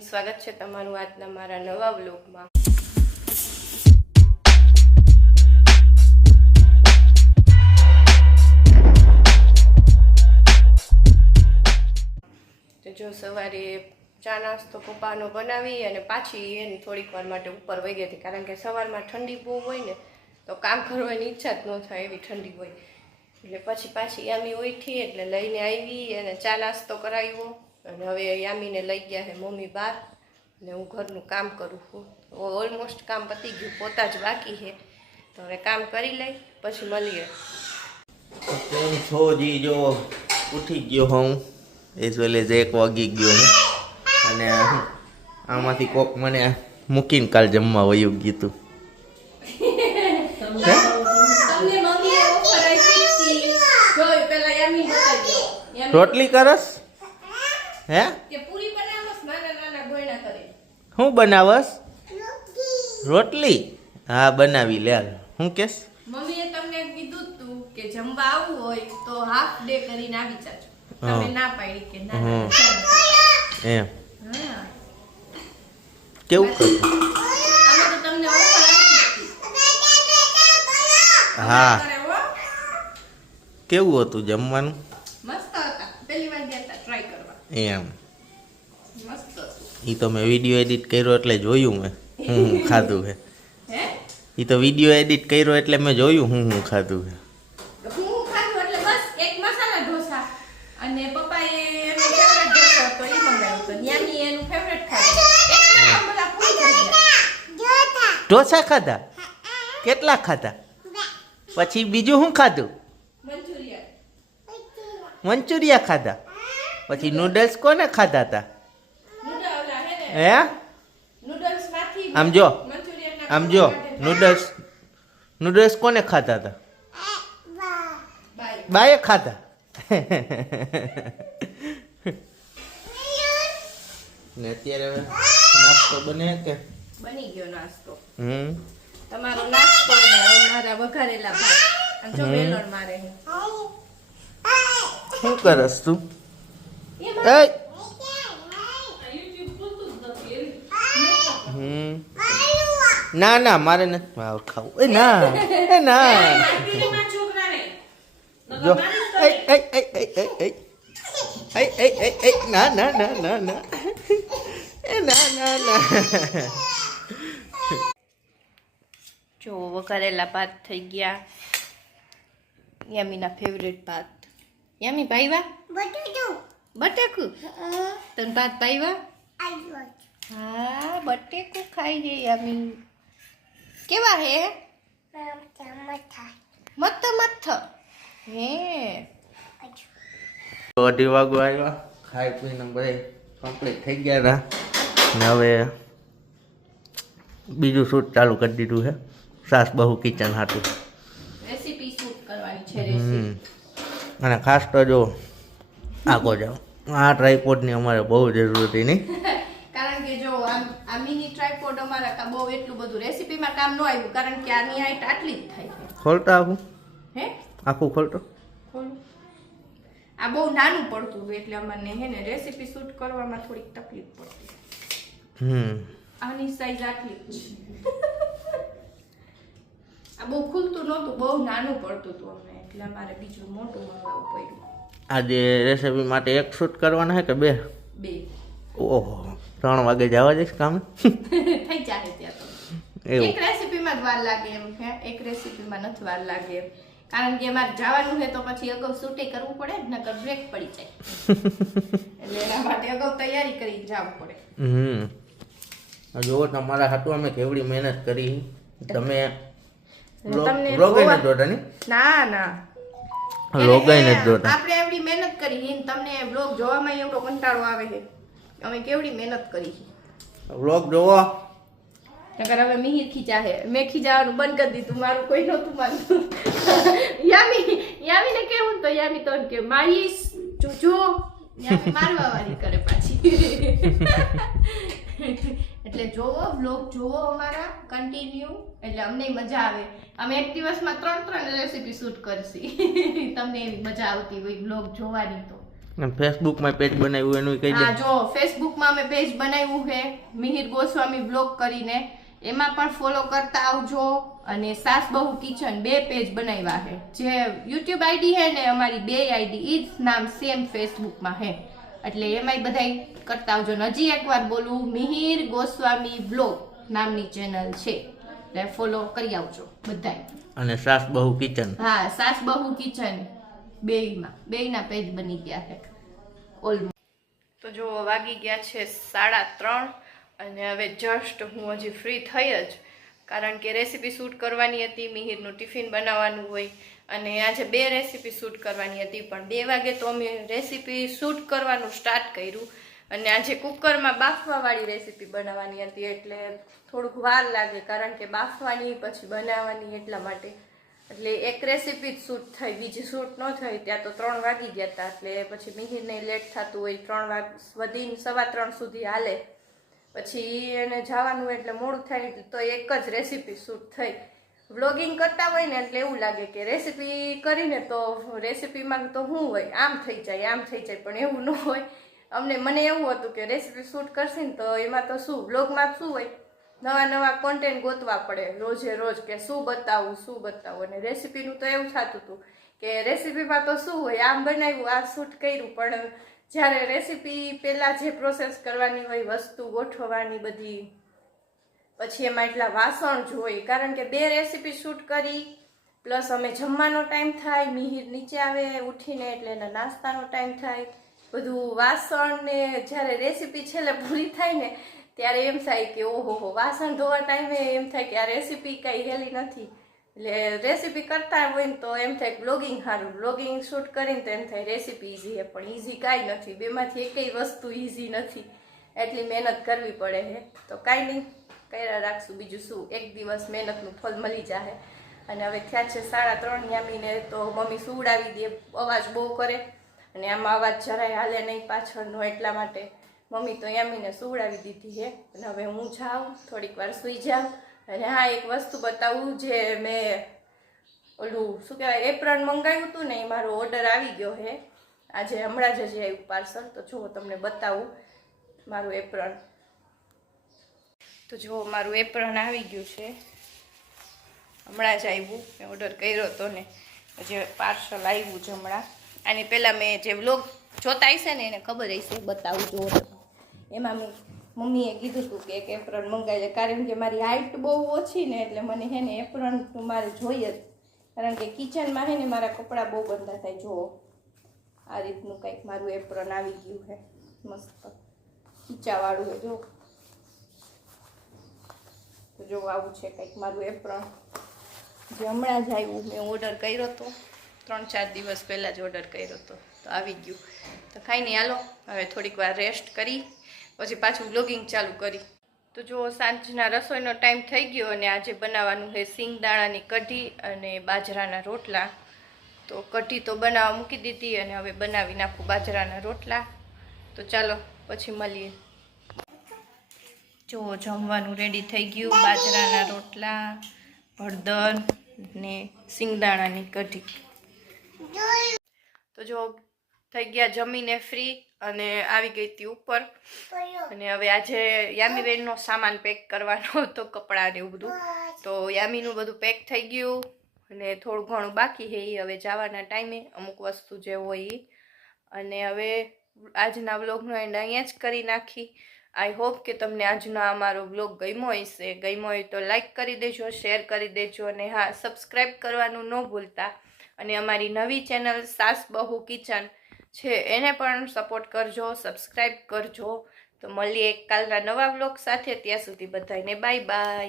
સ્વાગત છે તમારું આજના મારા નવા વ્લોગમાં. જો સવારે ચા નાસ્તો પપ્પાનો બનાવી અને પાછી એની થોડીક વાર માટે ઉપર વહી ગઈ હતી. કારણ કે સવારમાં ઠંડી બહુ હોય ને, તો કામ કરવાની ઈચ્છા જ ન થાય એવી ઠંડી હોય. એટલે પછી પાછી આમી ઉઠી એટલે લઈને આવી અને ચા નાસ્તો કરાવ્યો. અને હવે યામીને લઈ ગયા છે મમ્મી બહાર ને હું ઘરનું કામ કરું છું. ઓલમોસ્ટ કામ પતી ગયું પોતા જ બાકી છે. તો હવે કામ કરી લઈ પછી મળીએ. કેમ છો જી જો ઉઠી ગયો હું. એઝ વેલ એઝ એક વાગી ગયો હું. અને આમાંથી કોક મને મૂકીને કાલ જમવા વયું ગયું હતું. રોટલી કરસ? હે? કે પૂરી બનાવસ નાના નાના ગોયણા કરે. હું બનાવસ? રોટલી. હા બનાવી લે હું કેસ? મમ્મીએ તમને કીધું તું કે જમવા આવવું હોય તો હાફ ડે કરીને આવી જાજો. તમે ના પાડી કે ના એમ. કેવું કરતું હા. કેવું હતું જમવાનું? એમ. એ તો મેં વીડિયો એડિટ કર્યો એટલે જોયું મેં. હું હું ખાધું હે. એ તો વીડિયો એડિટ કર્યો એટલે મેં જોયું હું હું ખાધું હે. ઢોસા ખાધા. કેટલા ખાધા? પછી બીજું શું ખાધું? મંચુરિયા ખાધા? પછી નૂડલ્સ કોને ખાધા હતા હે આમ જો આમ જો નૂડલ્સ નૂડલ્સ કોને ખાતા હતા બાય બાએ ખાધા. ને અત્યારે હવે નાસ્તો બને કે? બની ગયો નાસ્તો. હમ. તમારો નાસ્તો મારા વઘારેલા ભાત. અને જો વેલણ મારે. શું કરસ તું? એ ના ના મારે નથી. આવું ખાવું. એ ના એ ના. જો. ના ના ના ના ના. એ ના ના ના. જો વઘારેલા ભાત થઈ ગયા. યામીના ફેવરેટ ભાત. યામી ભાઈ વા બટેકું? તને ભાત પાવ્યા હા બટેકું ખાઈ જઈ અમી. કેવા હે? મત મત. હે. અઢી વાગો આવ્યા. ખાઈ પીને બધા કમ્પ્લીટ થઈ ગયા હતા ને હવે બીજું શૂટ ચાલુ કરી દીધું છે. સાસ બહુ કિચન હાટું. રેસીપી શૂટ કરવાની છે રેસીપી અને ખાસ તો જો આગો જાઓ આ ટ્રાયપોડની અમારે બહુ જરૂર હતી નહીં. કારણ કે જો આ મિની ટ્રાયપોડ અમારા કા- બહુ એટલું બધું રેસીપીમાં કામ ન આવ્યું કારણ કે આની હાઈટ આટલી જ થાય છે. ખોલતા આખું? હે? આખું ખોલતો? ખોલું. આ બહુ નાનું પડતું હતું એટલે અમને હે ને રેસીપી શૂટ કરવામાં થોડીક તકલીફ પડતી હમ. આની સાઈઝ આટલી આ બહુ ખુલતું નહોતું બહુ નાનું પડતું હતું અમને એટલે અમારે બીજું મોટું મંગાવવું પડ્યું. આજે રેસીપી માટે એક શૂટ કરવાના છે કે બે? બે. ઓહો ત્રણ વાગે જવા જઈશ કામ? થઈ જાય ત્યાં તો. એવું. એક રેસીપીમાં જ વાર લાગે એમ છે એક રેસીપીમાં નથી વાર લાગે એમ. કારણ કે અમારે જવાનું છે તો પછી અગાઉ શૂટિંગ કરવું પડે નકર બ્રેક પડી જાય. એટલે એના માટે અગાઉ તૈયારી કરી જવું પડે. હમ. જો તમારા હાટું અમે કેવડી મહેનત કરી. તમે તમને ની ના. ના રોગાઈ નથી જોતા આપણે એવડી મહેનત કરી છે તમને બ્લોગ જોવામાં એવડો કંટાળો આવે છે. અમે કેવડી મહેનત કરી છે. બ્લોગ જોવો. નકર હવે મિહિર ખીચા છે મેં ખીજાવાનું બંધ કરી દીધું. મારું કોઈ નહોતું માનતું. યામી યામીને કેવું તો યામી તો કે મારીશ જોજો યામી મારવા વાળી કરે પાછી. એટલે જોવો વ્લોગ જોવો અમારા કન્ટિન્યુ એટલે અમને મજા આવે. અમે એક દિવસમાં ત્રણ ત્રણ રેસીપી શૂટ કરશી. તમને એવી મજા આવતી હોય બ્લોગ જોવાની તો. ફેસબુકમાં પેજ બનાવ્યું એનું કહી હા જો ફેસબુકમાં અમે પેજ બનાવ્યું છે મિહિર ગોસ્વામી બ્લોગ કરીને. એમાં પણ ફોલો કરતા આવજો. અને સાસ બહુ કિચન બે પેજ બનાવ્યા છે. જે યુટ્યુબ આઈડી છે ને અમારી બે આઈડી ઈજ જ નામ સેમ ફેસબુકમાં છે. એટલે એમાંય બધાય કરતા આવજો. ને હજી એકવાર બોલું મિહિર ગોસ્વામી બ્લોગ નામની ચેનલ છે. એટલે ફોલો કરી આવજો બધાય. અને સાસ બહુ કિચન. હા સાસ બહુ કિચન. બેયમાં. બેયના પેજ બની ગયા છે. ઓલમોસ્ટ તો જો વાગી ગયા છે સાડા ત્રણ અને હવે જસ્ટ હું હજી ફ્રી થઈ જ. કારણ કે રેસીપી શૂટ કરવાની હતી મિહિરનું ટિફિન બનાવવાનું હોય. અને આજે બે રેસીપી શૂટ કરવાની હતી, પણ બે વાગે તો અમે રેસીપી શૂટ કરવાનું સ્ટાર્ટ કર્યું. અને આજે કુકરમાં બાફવાવાળી રેસીપી બનાવવાની હતી, એટલે થોડુંક વાર લાગે, કારણ કે બાફવાની, પછી બનાવવાની એટલા માટે. એટલે એક રેસીપી જ શૂટ થઈ, બીજી શૂટ ન થઈ, ત્યાં તો ત્રણ વાગી ગયા હતા, એટલે પછી મિહિરને લેટ થતું હોય, ત્રણ વાગ, વધીને સવા ત્રણ સુધી હાલે. પછી એને જવાનું એટલે મોડું થાય, તો એક જ રેસીપી શૂટ થઈ. વ્લોગિંગ કરતા હોય ને એટલે એવું લાગે કે રેસીપી કરીને તો રેસીપીમાં તો શું હોય, આમ થઈ જાય, આમ થઈ જાય, પણ એવું ન હોય. અમને, મને એવું હતું કે રેસીપી શૂટ કરશે ને તો એમાં તો શું વ્લોગમાં શું હોય? નવા નવા કોન્ટેન્ટ ગોતવા પડે, રોજે રોજ કે શું બતાવું શું બતાવું? અને રેસીપીનું તો એવું થતું હતું કે રેસીપીમાં તો શું હોય, આમ બનાવ્યું, આ શૂટ કર્યું, પણ જ્યારે રેસીપી પહેલાં જે પ્રોસેસ કરવાની હોય, વસ્તુ ગોઠવવાની બધી પછી એમાં એટલા વાસણ જોઈએ કારણ કે બે રેસીપી શૂટ કરી, પ્લસ અમે જમવાનો ટાઈમ થાય, મિહિર નીચે આવે ઉઠીને એટલે એના નાસ્તાનો ટાઈમ થાય. બધું વાસણ ને જ્યારે રેસીપી છેલ્લે પૂરી થાય ને, ત્યારે એમ થાય કે ઓહો હો, વાસણ ધોવા ટાઈમે એમ થાય કે આ રેસીપી કાંઈ હેલી નથી. એટલે રેસીપી કરતા હોય ને તો એમ થાય બ્લોગિંગ સારું બ્લોગિંગ શૂટ કરીને તો એમ થાય રેસીપી ઇઝી હે, પણ ઇઝી કાંઈ નથી. બેમાંથી એકેય વસ્તુ ઇઝી નથી. એટલી મહેનત કરવી પડે છે તો કાંઈ નહીં. કર્યા રાખશું. બીજું શું? એક દિવસ મહેનતનું ફળ મળી જાય અને હવે થયા છે સાડા ત્રણ યામીને તો મમ્મી સુવડાવી દે, અવાજ બહુ કરે. અને આમાં અવાજ જરાય હાલે નહીં પાછળનો એટલા માટે મમ્મી તો યામીને સુવડાવી દીધી છે અને હવે હું જાઉં, થોડીક વાર સૂઈ જાઉં. અને હા, એક વસ્તુ બતાવું જે મેં ઓલું શું કહેવાય, એપ્રન મંગાવ્યું હતું ને, એ મારો ઓર્ડર આવી ગયો છે આજે હમણાં જ હજી આવ્યું પાર્સલ. તો જો તમને બતાવું મારું એપ્રન. તો જો મારું એપ્રન આવી ગયું છે. હમણાં જ આવ્યું મેં ઓર્ડર કર્યો હતો ને, જે પાર્સલ આવ્યું છે હમણાં. આની પહેલાં મેં જે વ્લોગ જોતા હશે ને એને ખબર હશે બતાવું જો એમાં મેં મમ્મીએ કીધું હતું કે એક એપ્રન મંગાવી કારણ કે મારી હાઇટ બહુ ઓછી ને, એટલે મને હે ને એપ્રન તો મારે જોઈએ જ. કારણ કે કિચનમાં હે ને મારા કપડાં બહુ ગંદા થાય. જુઓ આ રીતનું કંઈક મારું એપ્રન આવી ગયું છે. મસ્ત. ખીચાવાળું છે, જો. તો જો આવું છે કંઈક મારું એપ્રન. જે હમણાં જ આવ્યું, મેં ઓર્ડર કર્યો હતો ત્રણ ચાર દિવસ પહેલાં જ ઓર્ડર કર્યો હતો તો આવી ગયું. તો ખાઈ નહીં, હાલો. હવે થોડીક વાર રેસ્ટ કરી, પછી પાછું બ્લોગિંગ ચાલુ કરી. તો જો સાંજના રસોઈનો ટાઈમ થઈ ગયો અને આજે બનાવવાનું છે સિંગદાણાની કઢી અને બાજરાના રોટલા. તો કઢી તો બનાવવા મૂકી દીધી અને હવે બનાવી નાખું બાજરાના રોટલા. તો ચાલો, પછી મળીએ. જો જમવાનું રેડી થઈ ગયું બાજરાના રોટલા હળદર ને સિંગદાણાની કઢી. તો જો થઈ ગયા જમીને ફ્રી અને આવી ગઈ હતી ઉપર. અને હવે આજે યામીબેનનો સામાન પેક કરવાનો હતો કપડાં ને એવું બધું. તો યામીનું બધું પેક થઈ ગયું અને થોડું ઘણું બાકી છે એ હવે જવાના ટાઈમે અમુક વસ્તુ જે હોય એ અને હવે આજના બ્લોગનો એન્ડ અહીંયા જ કરી નાખી. આઈ હોપ કે તમને આજનો આ મારો બ્લોગ ગમ્યો હશે. ગમ્યો હોય તો લાઈક કરી દેજો શેર કરી દેજો અને હા સબસ્ક્રાઈબ કરવાનું ન ભૂલતા. અને અમારી નવી ચેનલ સાસ બહુ કિચન છે, એને પણ સપોર્ટ કરજો સબસ્ક્રાઈબ કરજો. તો મળીએ કાલના નવા બ્લોગ સાથે. ત્યાં સુધી બધાને બાય બાય